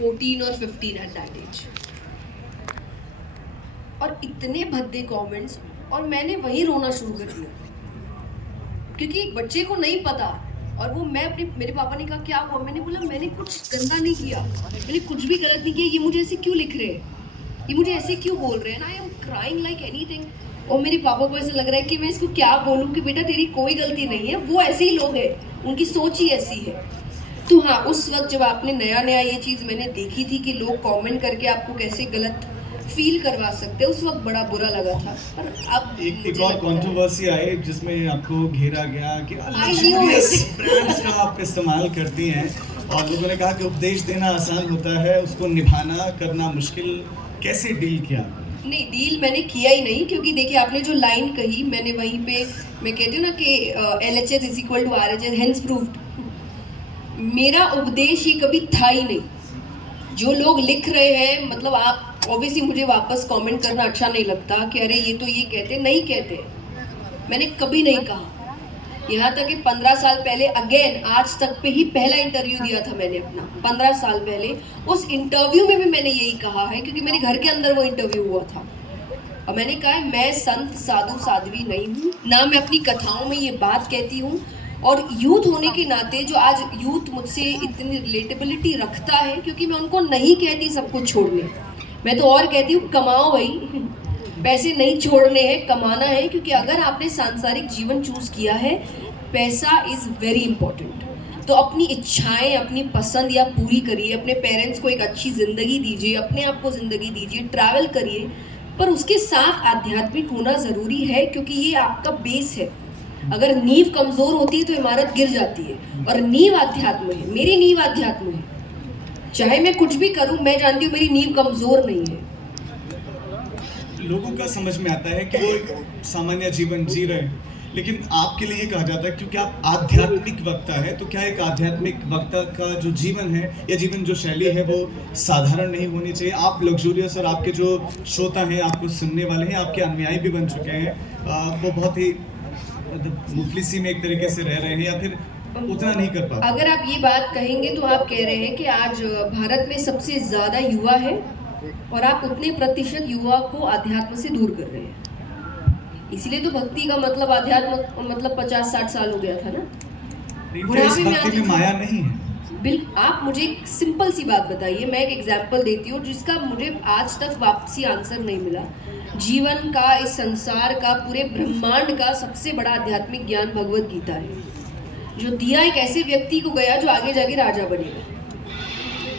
14 और 15 at that as, और इतने भद्दे कमेंट्स, और मैंने वहीं रोना शुरू कर दिया क्योंकि एक बच्चे को नहीं पता। और वो मैं अपने मेरे पापा ने कहा क्या हुआ, मैंने बोला मैंने कुछ गंदा नहीं किया, मैंने कुछ भी गलत नहीं किया, ये मुझे ऐसे क्यों लिख रहे हैं, ये मुझे ऐसे क्यों बोल रहे हैं, I am crying like anything. और मेरे पापा को ऐसा लग रहा है कि मैं इसको क्या बोलूँ कि बेटा तेरी कोई गलती नहीं है, वो ऐसे ही लोग हैं, उनकी सोच ही ऐसी है। तो हाँ, उस वक्त जब आपने नया नया ये चीज़ मैंने देखी थी कि लोग कमेंट करके आपको कैसे गलत फील करवा सकते हैं, उस वक्त बड़ा बुरा लगा था। पर अब एक और कंट्रोवर्सी आई जिसमें आपको घेरा गया कि luxurious ब्रांड्स का आप इस्तेमाल करती हैं, और लोगों ने कहा कि उपदेश देना आसान होता है, उसको निभाना करना मुश्किल। कैसे डील किया? नहीं, डील मैंने किया ही नहीं, क्योंकि देखिए आपने जो लाइन कही मैंने वहीं पे, मैं कहती हूँ ना कि LHS is equal to RHS, hence proved. मेरा उपदेश ये कभी था ही नहीं। जो लोग लिख रहे हैं, मतलब आप ऑब्वियसली मुझे वापस कमेंट करना अच्छा नहीं लगता कि अरे ये तो ये कहते, नहीं कहते, मैंने कभी नहीं कहा। यहाँ तक कि 15 साल पहले, अगेन आज तक पे ही पहला इंटरव्यू दिया था मैंने अपना, 15 साल पहले। उस इंटरव्यू में भी मैंने यही कहा है, क्योंकि मेरे घर के अंदर वो इंटरव्यू हुआ था। और मैंने कहा है मैं संत साधु साध्वी नहीं हूँ, ना मैं अपनी कथाओं में ये बात कहती हूँ। और यूथ होने के नाते जो आज यूथ मुझसे इतनी रिलेटेबिलिटी रखता है, क्योंकि मैं उनको नहीं कहती सब कुछ छोड़ने, मैं तो और कहती हूँ कमाओ भाई, पैसे नहीं छोड़ने हैं, कमाना है। क्योंकि अगर आपने सांसारिक जीवन चूज किया है, पैसा इज वेरी इंपॉर्टेंट। तो अपनी इच्छाएं, अपनी पसंद या पूरी करिए, अपने पेरेंट्स को एक अच्छी ज़िंदगी दीजिए, अपने आप को ज़िंदगी दीजिए, ट्रैवल करिए, पर उसके साथ आध्यात्मिक होना ज़रूरी है, क्योंकि ये आपका बेस है। अगर नींव कमज़ोर होती है तो इमारत गिर जाती है, और नींव आध्यात्म है, मेरी नींव आध्यात्म है। चाहे मैं कुछ भी करूं, मैं जानती हूँ मेरी नींव कमज़ोर नहीं है। लोगों का समझ में आता है कि वो एक सामान्य जीवन जी रहे हैं, लेकिन आपके लिए कहा जाता है क्योंकि आप आध्यात्मिक वक्ता है, तो क्या एक आध्यात्मिक वक्ता का जो जीवन है या जीवन जो शैली है वो साधारण नहीं होनी चाहिए? आप लग्जूरियस, और आपके जो श्रोता हैं, आपको सुनने वाले हैं, आपके अनुयायी भी बन चुके हैं, वो बहुत ही मुफलिसी में एक तरीके से रह रहे हैं, या फिर उतना नहीं कर पाते। अगर आप ये बात कहेंगे तो आप कह रहे हैं कि आज भारत में सबसे ज़्यादा युवा है, और आप उतने प्रतिशत युवा को अध्यात्म से दूर कर रहे हैं। इसीलिए तो भक्ति का मतलब अध्यात्म मतलब 50-60 साल हो गया था ना। बुढ़ापे में भक्ति में माया नहीं है। आप मुझे एक सिंपल सी बात बताइए, मैं एक एग्जाम्पल देती हूँ जिसका मुझे आज तक वापसी आंसर नहीं मिला। जीवन का, इस संसार का, पूरे ब्रह्मांड का सबसे बड़ा आध्यात्मिक ज्ञान भगवत गीता है, जो दिया एक ऐसे व्यक्ति को गया जो आगे जाके राजा बनेगा।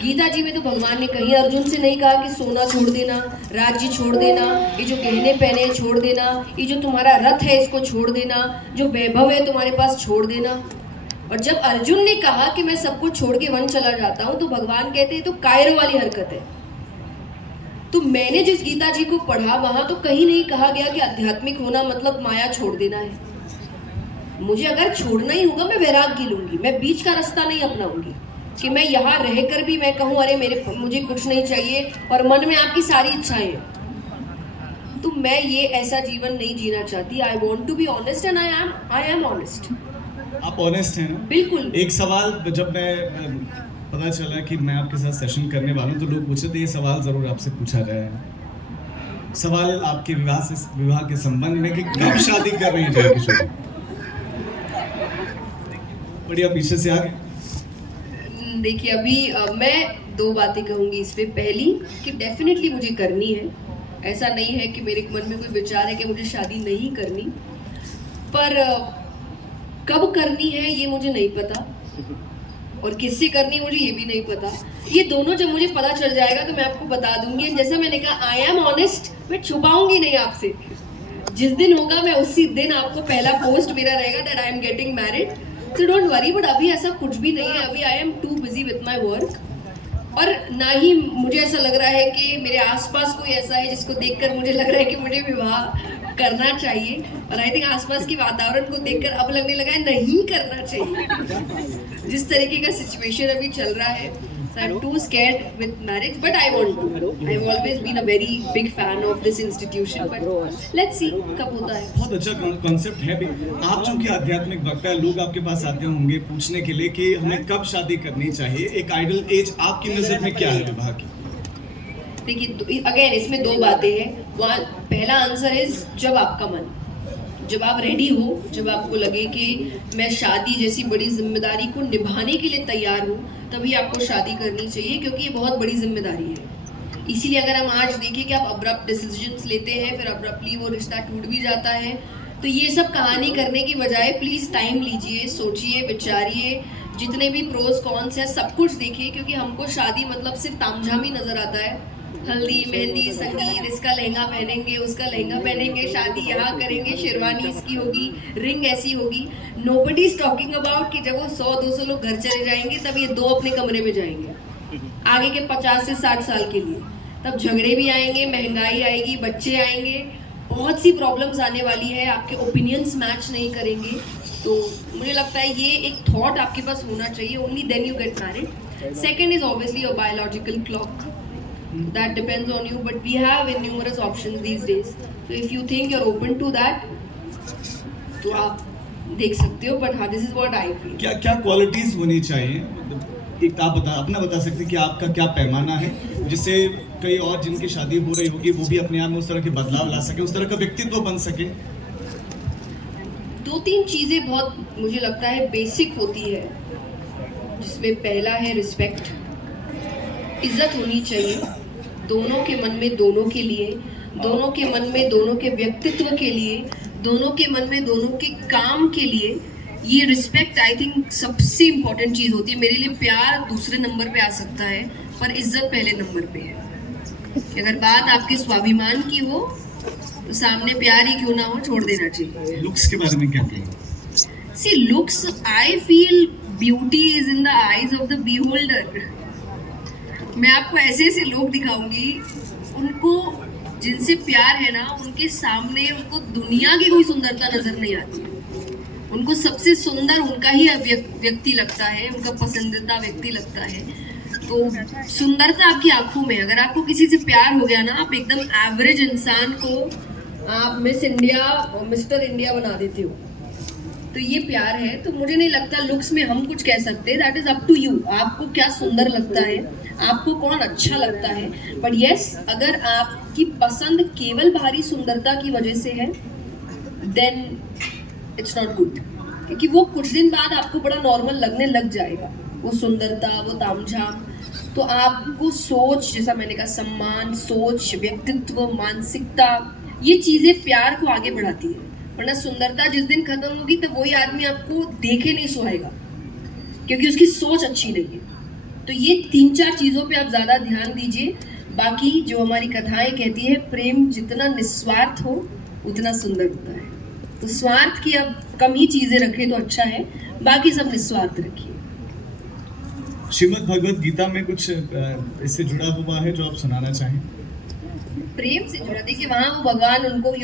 गीता जी में तो भगवान ने कहीं अर्जुन से नहीं कहा कि सोना छोड़ देना, राज्य छोड़ देना, ये जो गहने पहने छोड़ देना, ये जो तुम्हारा रथ है इसको छोड़ देना, जो वैभव है तुम्हारे पास छोड़ देना। और जब अर्जुन ने कहा कि मैं सब कुछ छोड़ के वन चला जाता हूँ, तो भगवान कहते हैं तो कायर वाली हरकत है। तो मैंने जिस गीता जी को पढ़ा, वहां तो कहीं नहीं कहा गया कि आध्यात्मिक होना मतलब माया छोड़ देना है। मुझे अगर छोड़ना ही होगा मैं वैराग्य लूंगी, मैं बीच का रास्ता नहीं अपनाऊंगी कि मैं यहाँ रहकर भी मैं कहूँ अरे मुझे कुछ नहीं चाहिए, और मन में आपकी सारी इच्छाएं हैं। तो मैं ये ऐसा जीवन नहीं जीना चाहती। I want to be honest, and I am honest. आप ऑनेस्ट हैं ना? बिल्कुल। एक सवाल जब मैं पता चला कि मैं आपके साथ सेशन करने वाला हूँ, तो लोग पूछे थे ये सवाल जरूर आपसे पूछा जाए। सवाल आपके विवाह के संबंध में कि कब शादी कर रही है किशोर? बढ़िया, पीछे से आगे। देखिए अभी मैं 2 बातें कहूँगी इस पे। पहली कि डेफिनेटली मुझे करनी है, ऐसा नहीं है कि मेरे मन में कोई विचार है कि मुझे शादी नहीं करनी, पर कब करनी है ये मुझे नहीं पता, और किससे करनी मुझे ये भी नहीं पता। ये दोनों जब मुझे पता चल जाएगा तो मैं आपको बता दूंगी। जैसा मैंने कहा, आई एम ऑनेस्ट, मैं छुपाऊंगी नहीं आपसे। जिस दिन होगा मैं उसी दिन आपको पहला पोस्ट मेरा रहेगा that I am getting married, so don't worry. But अभी ऐसा कुछ भी नहीं है, अभी I am too busy with my work, और ना ही मुझे ऐसा लग रहा है कि मेरे आसपास कोई ऐसा है जिसको देखकर मुझे लग रहा है कि मुझे विवाह करना चाहिए। और आई थिंक आसपास के वातावरण को देखकर अब लगने लगा है नहीं करना चाहिए, जिस तरीके का सिचुएशन अभी चल रहा है। So I'm too scared with marriage, but I want to. I've always been a very big fan of this institution, but let's see कब होता है. बहुत अच्छा कॉन्सेप्ट है भी। आप जो कि आध्यात्मिक वक्ता है, लोग आपके पास आते होंगे पूछने के लिए कि हमें कब शादी करनी चाहिए, एक आइडल एज आपकी नज़र में क्या है विवाह की? देखिए अगेन इसमें दो बातें हैं. वन, पहला आंसर इज जब आपका मन, जब आप रेडी हो, जब आपको लगे कि मैं शादी जैसी बड़ी जिम्मेदारी को निभाने के लिए तैयार हूँ, तभी आपको शादी करनी चाहिए, क्योंकि ये बहुत बड़ी जिम्मेदारी है. इसीलिए अगर हम आज देखें कि आप अब्रप्ट डिसीजंस लेते हैं, फिर अब्रप्टली वो रिश्ता टूट भी जाता है, तो ये सब कहानी करने की बजाय प्लीज़ टाइम लीजिए, सोचिए, विचारिए, जितने भी प्रोज कॉन्स हैं सब कुछ देखिए, क्योंकि हमको शादी मतलब सिर्फ तामझाम ही नज़र आता है. हल्दी, मेहंदी, संगीत, इसका लहंगा पहनेंगे, उसका लहंगा पहनेंगे, शादी यहाँ करेंगे, शेरवानी इसकी होगी, रिंग ऐसी होगी. नोबडी इज टॉकिंग अबाउट कि जब वो 100-200 लोग घर चले जाएंगे तब ये दो अपने कमरे में जाएंगे आगे के 50 से 60 साल के लिए. तब झगड़े भी आएंगे, महंगाई आएगी, बच्चे आएंगे, बहुत सी प्रॉब्लम्स आने वाली है, आपके ओपिनियंस मैच नहीं करेंगे. तो मुझे लगता है ये एक थॉट आपके पास होना चाहिए. Only then you get married. Second is obviously your biological clock. That depends on you, but we have numerous options these days. So if you think you're open to that, तो आप देख सकते हो. But हाँ, this is what I feel. क्या क्या qualities होनी चाहिए? मतलब एक आप बता सकते हैं कि आपका क्या पैमाना है जिससे कई और जिनकी शादी हो रही होगी वो भी अपने आप में उस तरह के बदलाव ला सके, उस तरह का व्यक्तित्व बन सके? 2-3 चीज़ें बहुत मुझे लगता है बेसिक होती है, जिसमें पहला है रिस्पेक्ट. इज्जत होनी चाहिए दोनों के मन में, दोनों के लिए, दोनों के मन में, दोनों के व्यक्तित्व के लिए, दोनों के मन में, दोनों के काम के लिए. ये रिस्पेक्ट आई थिंक सबसे इम्पोर्टेंट चीज़ होती है. मेरे लिए प्यार दूसरे नंबर पे आ सकता है, पर इज्जत पहले नंबर पे है. अगर बात आपके स्वाभिमान की हो तो सामने प्यार ही क्यों ना हो, छोड़ देना चाहिए. लुक्स के बारे में क्या कहेंगे? See looks, I feel beauty is in the eyes of the beholder. मैं आपको ऐसे ऐसे लोग दिखाऊंगी, उनको जिनसे प्यार है ना, उनके सामने उनको दुनिया की कोई सुंदरता नजर नहीं आती. उनको सबसे सुंदर उनका ही व्यक्ति लगता है, उनका पसंदीदा व्यक्ति लगता है. तो सुंदरता आपकी आंखों में. अगर आपको किसी से प्यार हो गया ना, आप एकदम एवरेज इंसान को आप मिस इंडिया और मिस्टर इंडिया बना देते हो. तो ये प्यार है. तो मुझे नहीं लगता लुक्स में हम कुछ कह सकते. That is up to you. आपको क्या सुंदर लगता है, आपको कौन अच्छा लगता है. बट यस, अगर आपकी पसंद केवल बाहरी सुंदरता की वजह से है, देन इट्स नॉट गुड. क्योंकि वो कुछ दिन बाद आपको बड़ा नॉर्मल लगने लग जाएगा, वो सुंदरता, वो तामझाम. तो आपको सोच, जैसा मैंने कहा, सम्मान, सोच, व्यक्तित्व, मानसिकता, ये चीज़ें प्यार को आगे बढ़ाती है. वरना सुंदरता जिस दिन खत्म होगी तो वही आदमी आपको देखे नहीं सुहाएगा, क्योंकि उसकी सोच अच्छी नहीं है. तो ये 3-4 चीज़ों पे आप ज़्यादा ध्यान दीजिए. बाकी जो हमारी कथाएं कहती है, प्रेम जितना निस्वार्थ हो उतना सुंदर होता है. तो स्वार्थ की अब कम ही चीज़ें रखें तो अच्छा है, बाकी सब निस्वार्थ रखिए. श्रीमद् भगवत गीता में कुछ इससे जुड़ा हुआ है जो आप सुनाना चाहें? प्रेम से जुड़ा. देखिए वहाँ वो भगवान उनको